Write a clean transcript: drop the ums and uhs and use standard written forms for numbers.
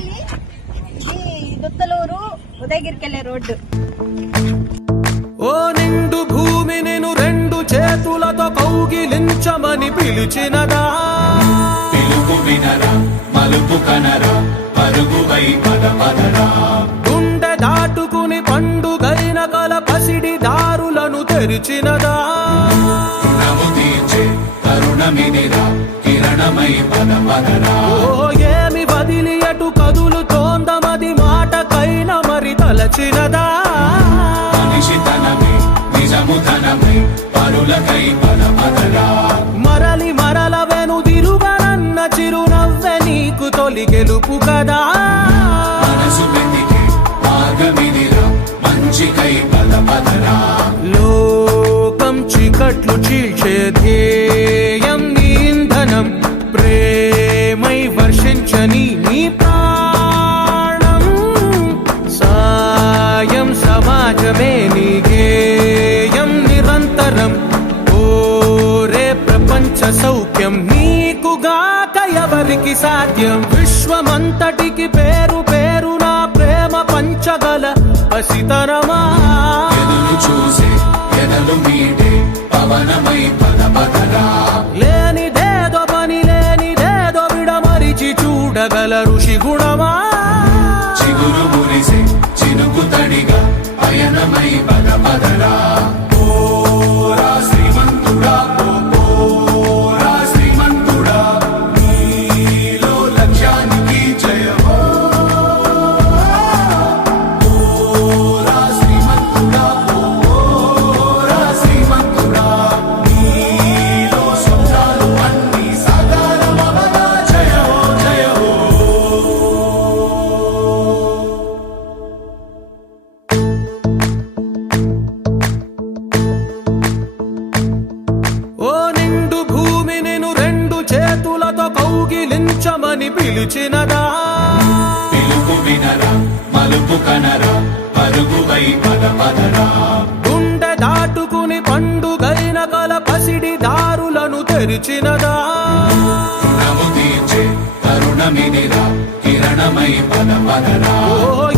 ఇది దుత్తలూరు ఉదయగిరికెళ్లే రోడ్డు. ఓ నిండు భూమి నేను రెండు చేతులతో కౌగిలించమని పిలిచినదా, పిలుపు వినరా మలుపు కనరా పరుగువై పద పదరా, గుండె దాటుకుని పండుగైన కల పసిడి దారులను తెరిచినదా, రుణము తీర్చే కరుణమిదిరా కిరణమై పద పదరా, ఓ ఏమి వదిలి అటు కదులుతోందమది మాటకైన మరి తలచినదా, మనిషితనమే నిజముతనమే పరులకై పద పదరా, మరలి మరల వెనుదిరుగనన్న చిరునవ్వె నీకు తొలి గెలుపు కదా, మనసు వెతికే మార్గమిదిరా మంచికై పద పదరా, లోకం చీకట్లు చీల్చే ధ్యేయం నీ ఇంధనం, ప్రేమై వర్షించని నీ ప్రాణం, సాయం సమాజమే నీ గేయం నిరంతరం, ఓరే ప్రపంచ సౌఖ్యం నీకుగాక ఎవరికి సాధ్యం, విశ్వమంతటికి పేరు పేరు నా ప్రేమ పంచగల పసితనమా, ఎదురు చూసే ఎదలు మీటే పవనమై పద పదరా, లేనిదేదో పని లేనిదేదో విడమరిచి చూడగల ఋషి గుణమా, చిగురు మురిసే చినుకు తడిగా పయనమై పద పదరా, ఓరా శ్రీమంతుడా ఓరా శ్రీమంతుడా నీలో లక్ష్యానికి జయమో, ఓరా శ్రీమంతుడా ఓరా శ్రీమంతుడా నీలో స్వప్నాలు అన్ని సాకారమవగా జయమో జయమో. ఓ నిండు భూమి నేను రెండు చేతులతో కౌగిలించమని పిలిచినదా, పిలుపు వినరా మలుపు కనరా పరుగువై పద పదరా, గుండె దాటుకుని పండుగైన కల పసిడి దారులను తెరిచినదా, రుణము తీర్చే కరుణమిదిరా కిరణమై పద పదరా, ఓ